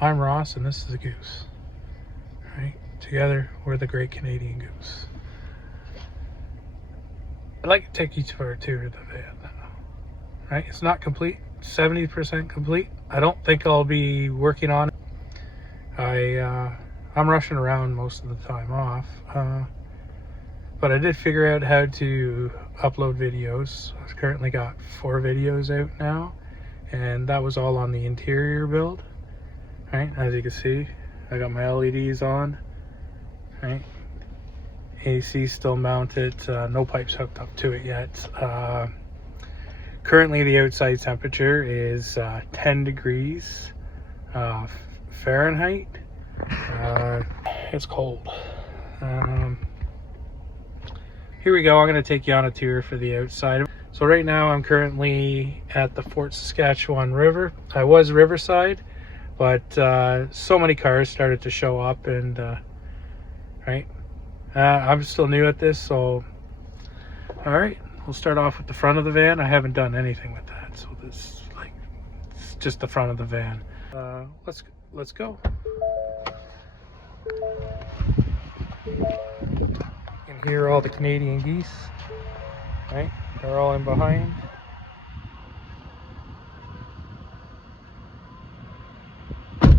I'm Ross, and this is a Goose. Right? Together, we're the Great Canadian Goose. I'd like to take you for a tour of the van. Right? It's not complete, 70% complete. I don't think I'll be working on it. I'm rushing around most of the time off, but I did figure out how to upload videos. I've currently got 4 videos out now, and that was all on the interior build. Right, as you can see, I got my LEDs on. Right, AC still mounted, no pipes hooked up to it yet. Currently the outside temperature is 10 degrees Fahrenheit. It's cold. Here we go. I'm going to take you on a tour for the outside. So right now I'm currently at the Fort Saskatchewan River. I was riverside, but so many cars started to show up, and I'm still new at this, so all right, we'll start off with the front of the van. I haven't done anything with that, so this it's just the front of the van. Let's go. You can hear all the Canadian geese. Right, they're all in behind.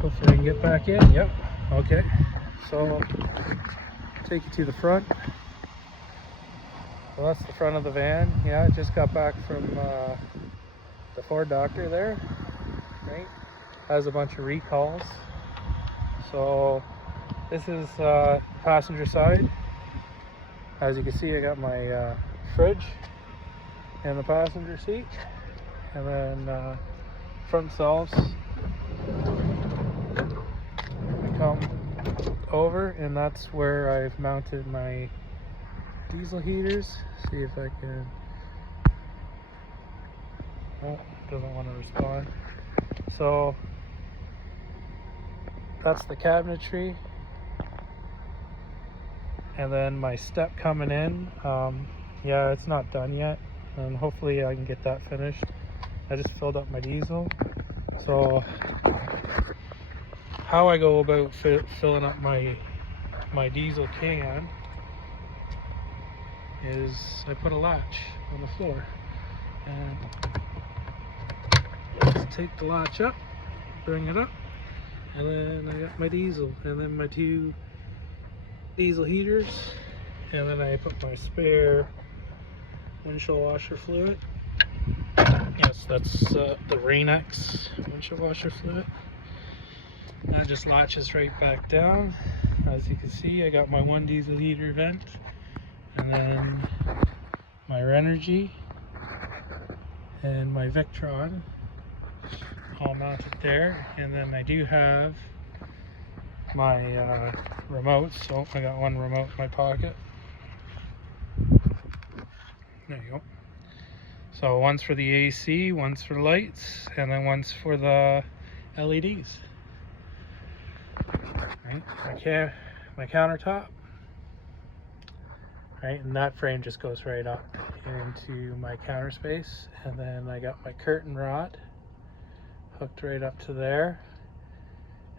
Hopefully I can get back in. Yep. Okay. So take you to the front. Well, that's the front of the van. Yeah, I just got back from the Ford doctor there. Right. Has a bunch of recalls. So this is passenger side. As you can see, I got my fridge in the passenger seat, and then front shelves come over, and that's where I've mounted my diesel heaters. See if I can. Oh, doesn't want to respond. So that's the cabinetry, and then my step coming in. Yeah, it's not done yet, and hopefully I can get that finished. I just filled up my diesel. So how I go about filling up my diesel can is I put a latch on the floor, and just take the latch up, bring it up, and then I got my diesel, and then my 2 diesel heaters, and then I put my spare windshield washer fluid. Yes, that's the Rain-X windshield washer fluid. That just latches right back down. As you can see, I got my 1 diesel heater vent, and then my Renogy and my Victron all mounted there. And then I do have my remotes. So I got 1 remote in my pocket. There you go. So one's for the AC, one's for lights, and then one's for the LEDs. Right, my countertop. Right, and that frame just goes right up into my counter space, and then I got my curtain rod hooked right up to there,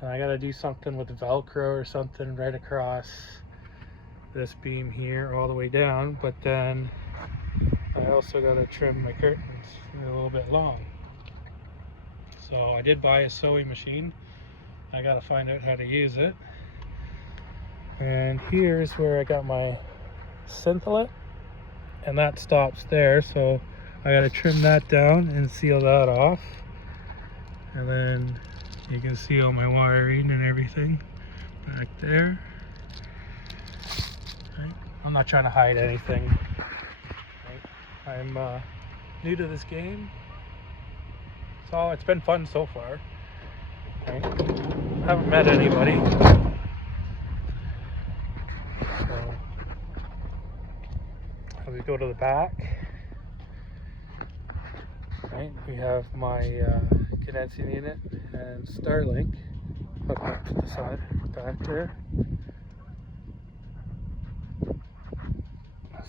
and I got to do something with Velcro or something right across this beam here all the way down. But then I also got to trim my curtains a little bit long. So I did buy a sewing machine. I got to find out how to use it. And here's where I got my synthelet, and that stops there, so I got to trim that down and seal that off. And then you can see all my wiring and everything back there. Right. I'm not trying to hide anything. Right. I'm new to this game, so it's been fun so far. Right. Haven't met anybody. So as we go to the back, right, we have my condensing unit and Starlink hooked up to the side back there.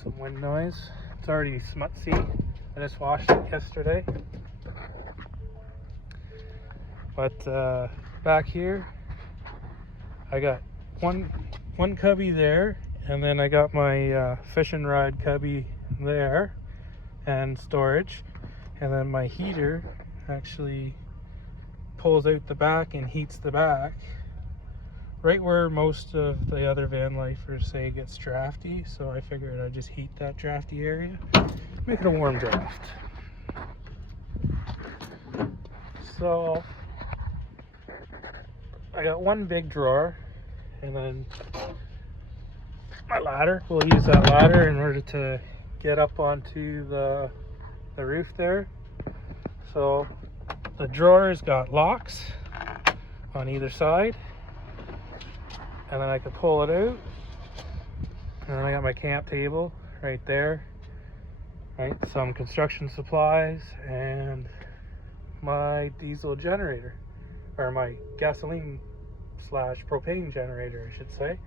Some wind noise. It's already smutsy. I just washed it yesterday. But back here, I got one cubby there, and then I got my fishing rod cubby there and storage, and then my heater actually pulls out the back and heats the back right where most of the other van lifers say it gets drafty. So I figured I'd just heat that drafty area, make it a warm draft. So I got one big drawer, and then my ladder. We'll use that ladder in order to get up onto the roof there. So the drawer's got locks on either side, and then I can pull it out, and then I got my camp table right there, right, some construction supplies, and my diesel generator, or my gasoline / propane generator, I should say.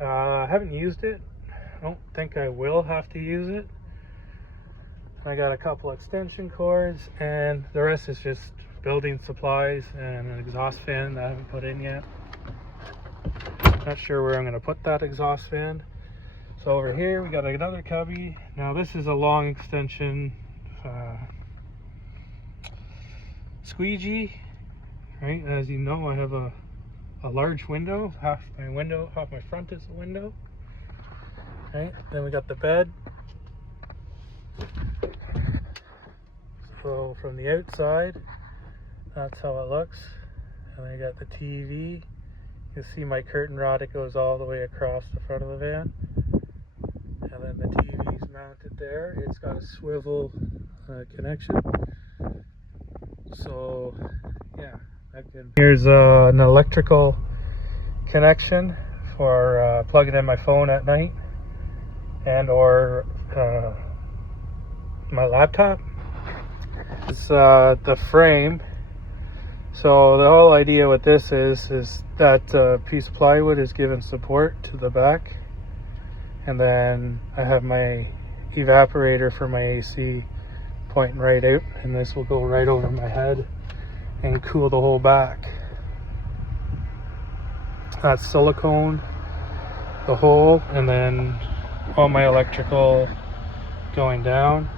I haven't used it. I don't think I will have to use it. I got a couple extension cords, and the rest is just building supplies and an exhaust fan that I haven't put in yet. Not sure where I'm going to put that exhaust fan. So over here we got another cubby. Now this is a long extension squeegee, right? As you know, I have a large window. Half my front is a window, right? Then we got the bed. So from the outside, that's how it looks. And I got the TV. You can see my curtain rod, it goes all the way across the front of the van. And then the TV's mounted there. It's got a swivel connection. So yeah, here's an electrical connection for plugging in my phone at night, and or my laptop. It's the frame. So the whole idea with this is that piece of plywood is giving support to the back, and then I have my evaporator for my AC pointing right out, and this will go right over my head and cool the whole back. That's silicone, the hole, and then all my electrical going down.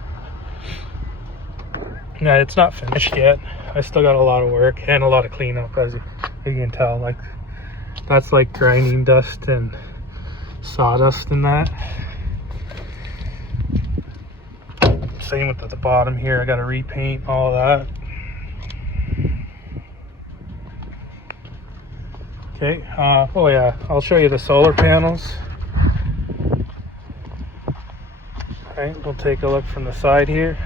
Now it's not finished yet. I still got a lot of work and a lot of cleanup, as you can tell. Like, that's like grinding dust and sawdust and that. Same with the bottom here. I got to repaint all that. Okay. Oh yeah, I'll show you the solar panels. Okay, we'll take a look from the side here.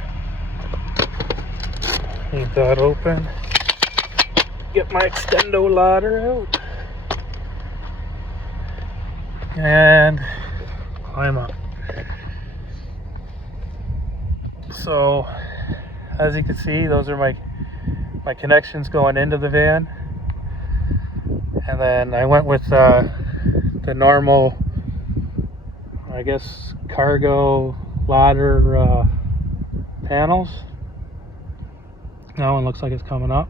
Leave that open. Get my extendo ladder out. And climb up. So, as you can see, those are my connections going into the van. And then I went with the normal, I guess, cargo ladder panels. That one looks like it's coming up,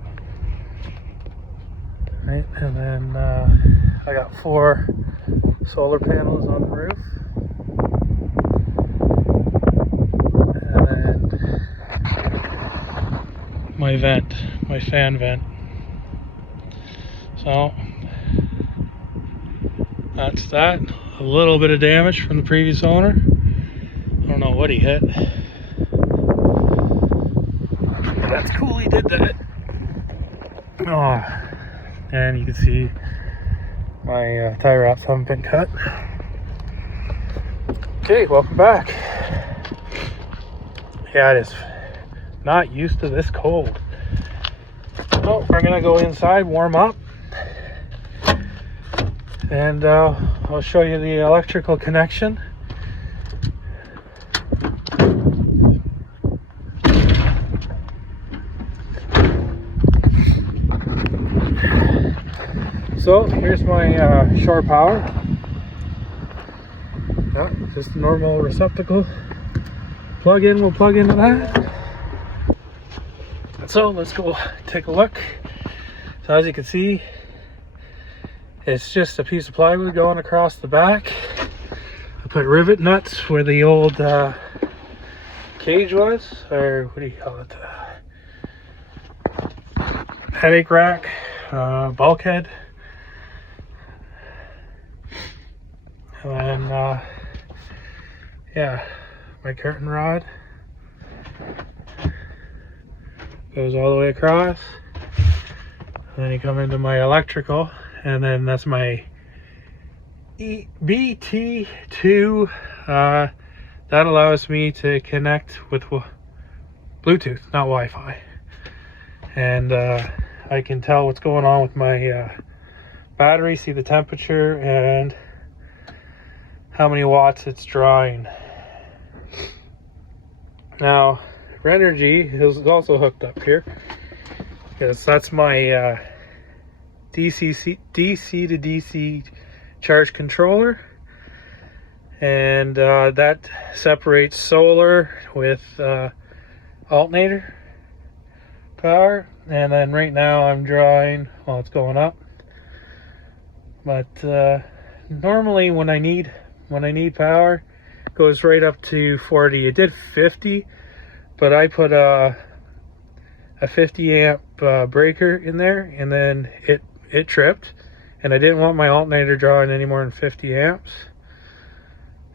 right? And then I got 4 solar panels on the roof, and then my fan vent. So that's that. A little bit of damage from the previous owner. I don't know what he hit. That's cool, he did that. Oh, and you can see my tie wraps haven't been cut. Okay, welcome back. Yeah, it is not used to this cold. Oh, we're gonna go inside, warm up, and I'll show you the electrical connection. So here's my shore power. Yeah, just a normal receptacle. Plug in, we'll plug into that. So let's go take a look So as you can see, it's just a piece of plywood going across the back. I put rivet nuts where the old cage was, or what do you call it? Headache rack, bulkhead. And then, yeah, my curtain rod goes all the way across. And then you come into my electrical, and then that's my BT2. That allows me to connect with Bluetooth, not Wi-Fi. And I can tell what's going on with my battery, see the temperature, and how many watts it's drawing. Now, Renergy is also hooked up here, because that's my DC to DC charge controller, and that separates solar with alternator power. And then right now I'm drawing, well, it's going up, but normally when I need power, it goes right up to 40. It did 50, but I put a 50 amp breaker in there, and then it tripped, and I didn't want my alternator drawing any more than 50 amps.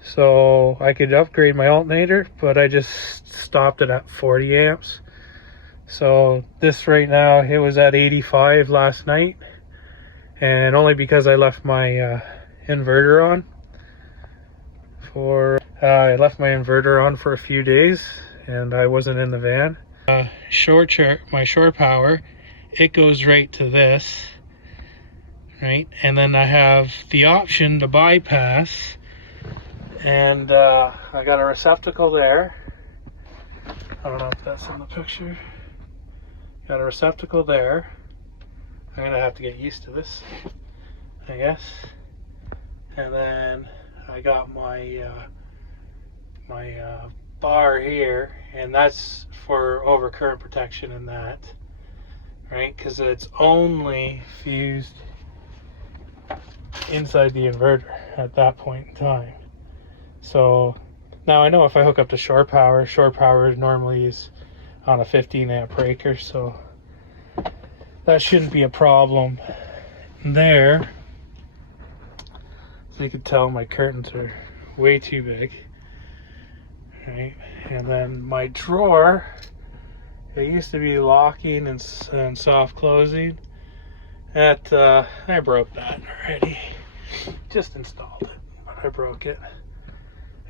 So I could upgrade my alternator, but I just stopped it at 40 amps. So this right now, it was at 85 last night, and only because I left my inverter on for a few days, and I wasn't in the van. My shore power, it goes right to this, right? And then I have the option to bypass, and I got a receptacle there. I don't know if that's in the picture. Got a receptacle there. I'm gonna have to get used to this, I guess. And then I got my bar here, and that's for overcurrent protection in that, right? Because it's only fused inside the inverter at that point in time. So now I know if I hook up to shore power normally is on a 15 amp breaker, so that shouldn't be a problem there. So you can tell my curtains are way too big, right? And then my drawer, it used to be locking and soft closing. I broke that already. Just installed it, but I broke it.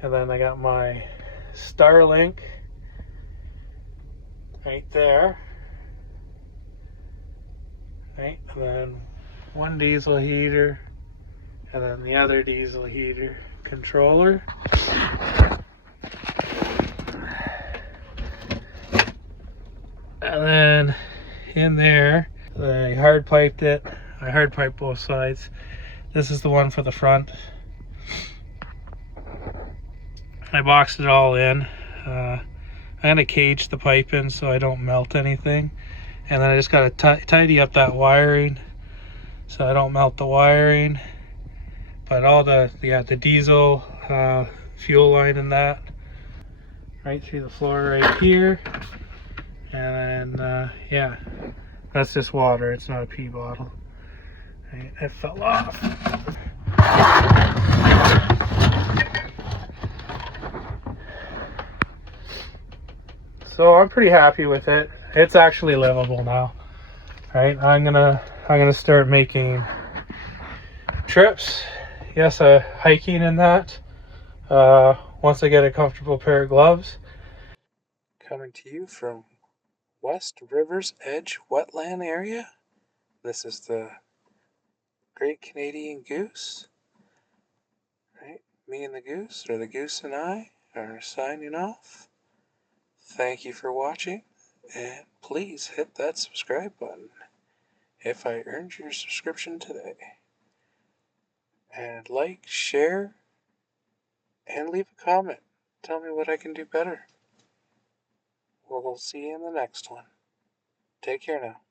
And then I got my Starlink right there, right? And then one diesel heater, and then the other diesel heater controller. And then in there, I hard piped it. I hard piped both sides. This is the one for the front. I boxed it all in. I'm gonna cage the pipe in so I don't melt anything, and then I just gotta tidy up that wiring so I don't melt the wiring. But all the diesel fuel line and that right through the floor right here, and then yeah, that's just water. It's not a pee bottle. Right, it fell off. So I'm pretty happy with it. It's actually livable now, right? I'm gonna start making trips. Yes, hiking and that. Once I get a comfortable pair of gloves. Coming to you from West River's Edge wetland area. This is the Great Canadian Goose. Right? Me and the goose, or the goose and I, are signing off. Thank you for watching, and please hit that subscribe button if I earned your subscription today. And like, share, and leave a comment. Tell me what I can do better. We'll see you in the next one. Take care now.